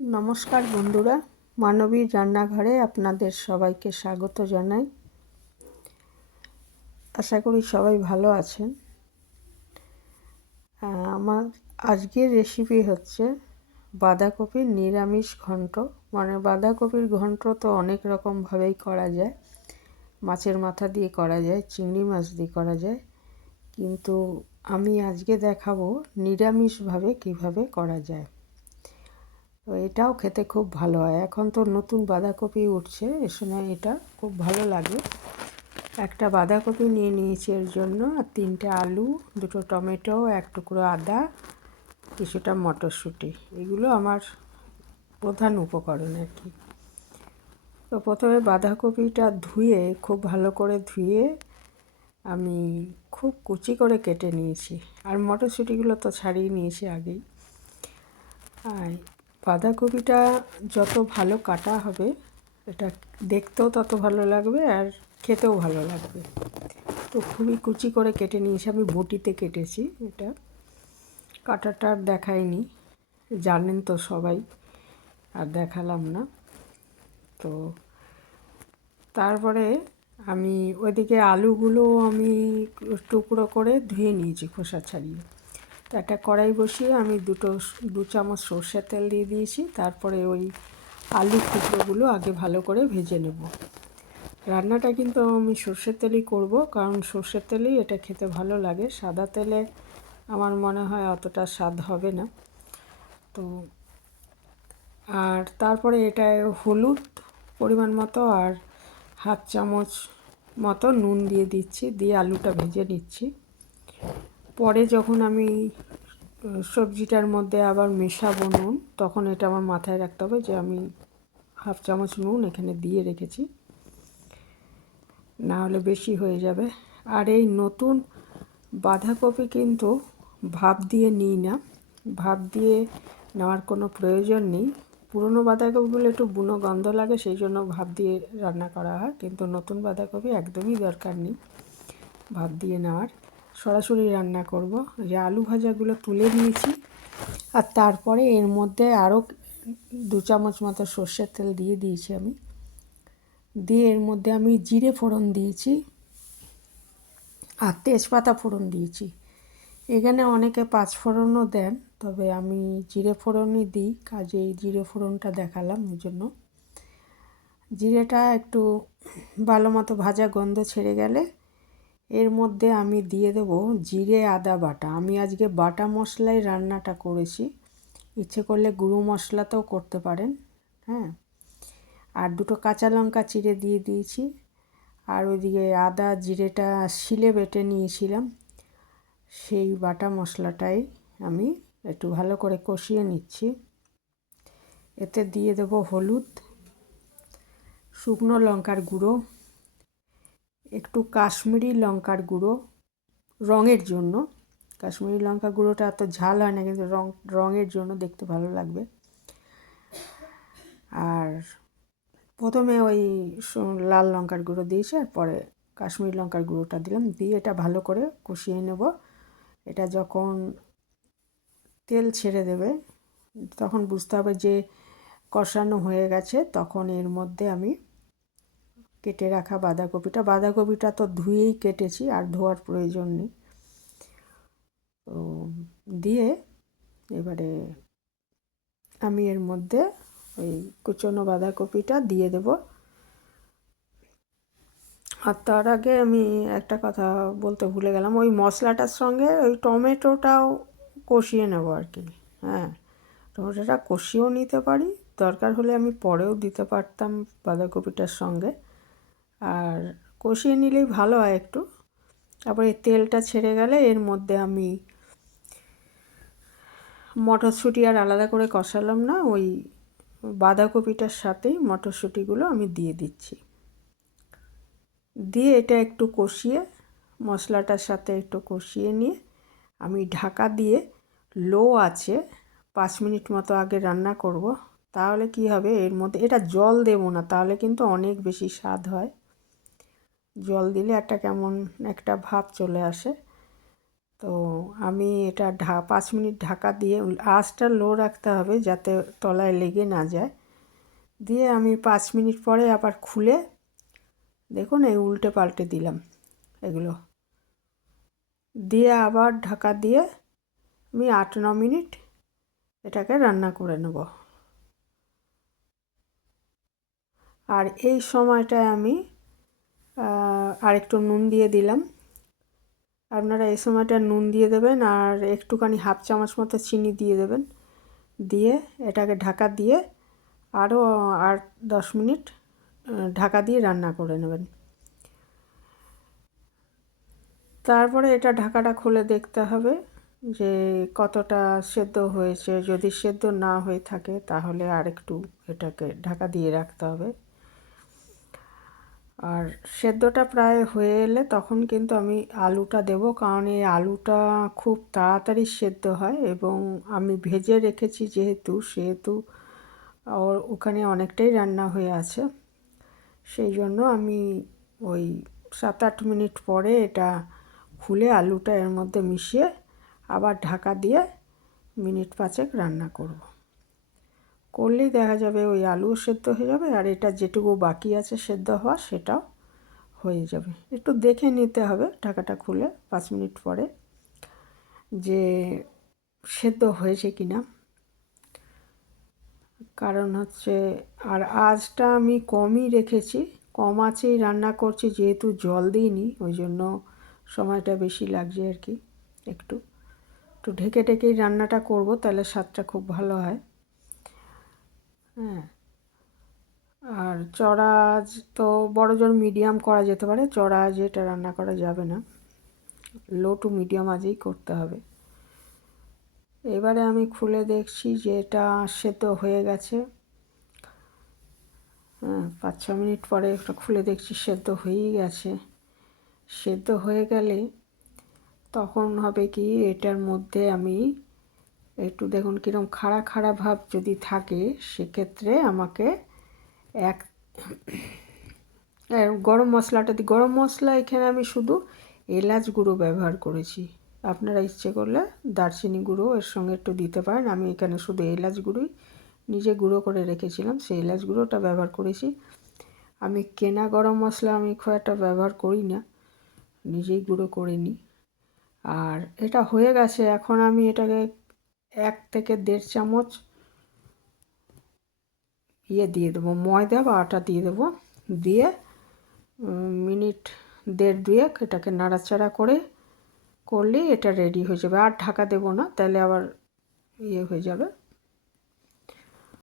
নমস্কার বন্ধুরা, মানবীর রান্নাঘরে আপনাদের সবাইকে স্বাগত জানাই। আশা করি সবাই ভালো আছেন। আমার আজকের রেসিপি হচ্ছে বাঁধাকপির নিরামিষ ঘন্ট। মানে বাঁধাকপির ঘন্ট তো অনেক রকমভাবেই করা যায়। মাছের মাথা দিয়ে করা যায়, চিংড়ি মাছ দিয়ে করা যায়। কিন্তু আমি আজকে দেখাবো নিরামিষভাবে কীভাবে করা যায়। তো এটাও খেতে খুব ভালো হয়। এখন তো নতুন বাঁধাকপি উঠছে, এ সময় এটা খুব ভালো লাগে। একটা বাঁধাকপি নিয়ে নিয়েছি এর জন্য, আর তিনটে আলু, দুটো টমেটো, এক টুকরো আদা, কিছুটা মটরশুঁটি। এগুলো আমার প্রধান উপকরণ আর কি। তো প্রথমে বাঁধাকপিটা ধুয়ে, খুব ভালো করে ধুয়ে আমি খুব কুচি করে কেটে নিয়েছি। আর মটরশুঁটিগুলো তো ছাড়িয়ে নিয়েছি আগেই। আর বাঁধাকপিটা যত ভালো কাটা হবে, এটা দেখতেও তত ভালো লাগবে আর খেতেও ভালো লাগবে। তো খুবই কুচি করে কেটে নিয়েছি, আমি বটিতে কেটেছি এটা। কাটাটা আর দেখাইনি, জানেন তো সবাই, আর দেখালাম না। তো তারপরে আমি ওইদিকে আলুগুলো আমি টুকরো করে ধুয়ে নিয়েছি খোসা ছাড়িয়ে। তো একটা কড়াই বসিয়ে আমি দুটো দু চামচ সর্ষের তেল দিয়ে দিয়েছি। তারপরে ওই আলু টুকরোগুলো আগে ভালো করে ভেজে নেব। রান্নাটা কিন্তু আমি সর্ষের তেলেই করব, কারণ সর্ষের তেলেই এটা খেতে ভালো লাগে। সাদা তেলে আমার মনে হয় অতটা স্বাদ হবে না। তো আর তারপরে এটা হলুদ পরিমাণ মতো আর হাফ চামচ মতো নুন দিয়ে দিচ্ছি, দিয়ে আলুটা ভেজে নিচ্ছি। পরে যখন আমি সবজিটার মধ্যে আবার মেশাবো নুন, তখন এটা আমার মাথায় রাখতে হবে যে আমি হাফ চামচ নুন এখানে দিয়ে রেখেছি। না হলে বেশি হয়ে যাবে। আর এই নতুন বাঁধাকপি কিন্তু ভাপ দিয়ে নিই না। ভাপ দিয়ে নেওয়ার কোনো প্রয়োজন নেই। পুরনো বাঁধাকপিগুলো একটু বুনো গন্ধ লাগে, সেই জন্য ভাপ দিয়ে রান্না করা হয়। কিন্তু নতুন বাঁধাকপি একদমই দরকার নেই ভাপ দিয়ে নেওয়ার। সরাসরি রান্না করব। যে আলু ভাজাগুলো তুলে নিয়েছি। আর তারপরে এর মধ্যে আরও দু চামচ মতো সর্ষের তেল দিয়ে দিয়েছি আমি। দিয়ে এর মধ্যে আমি জিরে ফোড়ন দিয়েছি আর তেজপাতা ফোড়ন দিয়েছি। এখানে অনেকে পাঁচ ফোড়নও দেন, তবে আমি জিরে ফোড়নই দিই, কাজে এই জিরে ফোড়নটা দেখালাম ওই জন্য। জিরেটা একটু ভালো মতো ভাজা গন্ধ ছেড়ে গেলে এর মধ্যে আমি দিয়ে দেবো জিরে আদা বাটা। আমি আজকে বাটা মশলায় রান্নাটা করেছি। ইচ্ছে করলে গুঁড়ো মশলাতেও করতে পারেন হ্যাঁ? আর দুটো কাঁচা লঙ্কা চিড়ে দিয়ে দিয়েছি। আর ওইদিকে আদা জিরেটা শিলে বেটে নিয়েছিলাম। সেই বাটা মশলাটাই আমি একটু ভালো করে কষিয়ে নিচ্ছি। এতে দিয়ে দেবো হলুদ, শুকনো লঙ্কার গুঁড়ো। একটু কাশ্মীরি লঙ্কার গুঁড়ো রঙের জন্য। কাশ্মীরি লঙ্কা গুঁড়োটা এত ঝাল হয় না, কিন্তু রং, রঙের জন্য দেখতে ভালো লাগবে। আর প্রথমে ওই লাল লঙ্কার গুঁড়ো দিয়েছি, আর পরে কাশ্মীরি লঙ্কার গুঁড়োটা দিলাম। দিয়ে এটা ভালো করে কষিয়ে নেব। এটা যখন তেল ছেড়ে দেবে, তখন বুঝতে হবে যে কষানো হয়ে গেছে, তখন এর মধ্যে আমি কেটে রাখা বাঁধাকপিটা। বাঁধাকপিটা তো ধুয়েই কেটেছি, আর ধোয়ার প্রয়োজন নেই। তো দিয়ে এবারে আমি এর মধ্যে ওই কুচনো বাঁধাকপিটা দিয়ে দেব। আর তার আগে আমি একটা কথা বলতে ভুলে গেলাম, ওই মশলাটার সঙ্গে ওই টমেটোটাও কষিয়ে নেব আর কি হ্যাঁ। টমেটোটা কষিয়েও নিতে পারি, দরকার হলে আমি পরেও দিতে পারতাম বাঁধাকপিটার সঙ্গে। আর কষিয়ে নিলেই ভালো হয় একটু। তারপরে তেলটা ছেড়ে গেলে এর মধ্যে আমি মটরশুঁটি আর আলাদা করে কষালাম না, ওই বাঁধাকপিটার সাথেই মটরশুঁটিগুলো আমি দিয়ে দিচ্ছি। দিয়ে এটা একটু কষিয়ে, মশলাটার সাথে একটু কষিয়ে নিয়ে আমি ঢাকা দিয়ে লো আছে, পাঁচ মিনিট মতো আগে রান্না করব, তাহলে কি হবে? এর মধ্যে, এটা জল দেবো না, তাহলে কিন্তু অনেক বেশি স্বাদ হয়। জল দিলে একটা কেমন একটা ভাব চলে আসে। তো আমি এটা ঢা, পাঁচ মিনিট ঢাকা দিয়ে আঁচটা লো রাখতে হবে যাতে তলায় লেগে না যায়। দিয়ে আমি পাঁচ মিনিট পরে আবার খুলে দেখুন এই উল্টে পাল্টে দিলাম এগুলো। দিয়ে আবার ঢাকা দিয়ে আমি আট ন মিনিট এটাকে রান্না করে নেব। আর এই সময়টায় আমি আরেকটু নুন দিয়ে দিলাম। আপনারা এই সময়টা নুন দিয়ে দেবেন আর একটুখানি হাফ চামচ মতো চিনি দিয়ে দেবেন। দিয়ে এটাকে ঢাকা দিয়ে আরও আট দশ মিনিট ঢাকা দিয়ে রান্না করে নেবেন। তারপরে এটা ঢাকাটা খুলে দেখতে হবে যে কতটা সেদ্ধ হয়েছে। যদি সেদ্ধ না হয়ে থাকে তাহলে আর একটু এটাকে ঢাকা দিয়ে রাখতে হবে। আর সেদ্ধটা প্রায় হয়ে এলে তখন কিন্তু আমি আলুটা দেব, কারণ এই আলুটা খুব তাড়াতাড়ি সেদ্ধ হয় এবং আমি ভেজে রেখেছি যেহেতু, সেহেতু ওর ওখানে অনেকটাই রান্না হয়ে আছে। সেই জন্য আমি ওই সাত আট মিনিট পরে এটা খুলে আলুটা এর মধ্যে মিশিয়ে আবার ঢাকা দিয়ে মিনিট পাঁচেক রান্না করব। করলেই দেখা যাবে ওই আলুও সেদ্ধ হয়ে যাবে আর এটা যেটুকু বাকি আছে সেদ্ধ হওয়া সেটাও হয়ে যাবে। একটু দেখে নিতে হবে ঢাকাটা খুলে পাঁচ মিনিট পরে যে সেদ্ধ হয়েছে কি না কারণ হচ্ছে আর আজটা আমি কমই রেখেছি, কম আছেই রান্না করছি, যেহেতু জল দিইনি, ওই জন্য সময়টা বেশি লাগছে আর কি একটু। একটু ঢেকে ঢেকেই রান্নাটা করব, তাহলে স্বাদটা খুব ভালো হয়। হ্যাঁ আর চড়া তো বড় জোর মিডিয়াম করা যেতে পারে, চড়া এটা রান্না করা যাবে না। লো টু মিডিয়াম আজই করতে হবে। এবারে আমি খুলে দেখছি যে এটা সেদ্ধ হয়ে গেছে। হ্যাঁ পাঁচ ছ মিনিট পরে একটা খুলে দেখছি সেদ্ধ হয়েই গেছে। সেদ্ধ হয়ে গেলে তখন হবে কি, এটার মধ্যে আমি একটু দেখুন কীরকম খাড়া খাড়া ভাব যদি থাকে, সেক্ষেত্রে আমাকে এক গরম মশলাটা দিই গরম মশলা এখানে আমি শুধু এলাচ গুঁড়ো ব্যবহার করেছি। আপনারা ইচ্ছে করলে দারচিনি গুঁড়ো এর সঙ্গে একটু দিতে পারেন। আমি এখানে শুধু এলাচ গুঁড়োই নিজে গুঁড়ো করে রেখেছিলাম, সেই এলাচ গুঁড়োটা ব্যবহার করেছি। আমি কেনা গরম মশলা আমি খুব একটা ব্যবহার করি না, নিজেই গুঁড়ো করে নিই। আর এটা হয়ে গেছে, এখন আমি এটাকে এক থেকে দেড় চামচ ইয়ে দিয়ে দেবো, ময়দা বা আটা দিয়ে দেবো। দিয়ে মিনিট দেড় দুয়েক এটাকে নাড়াচাড়া করে করলে এটা রেডি হয়ে যাবে। আর ঢাকা দেবো না, তাহলে আবার ইয়ে হয়ে যাবে।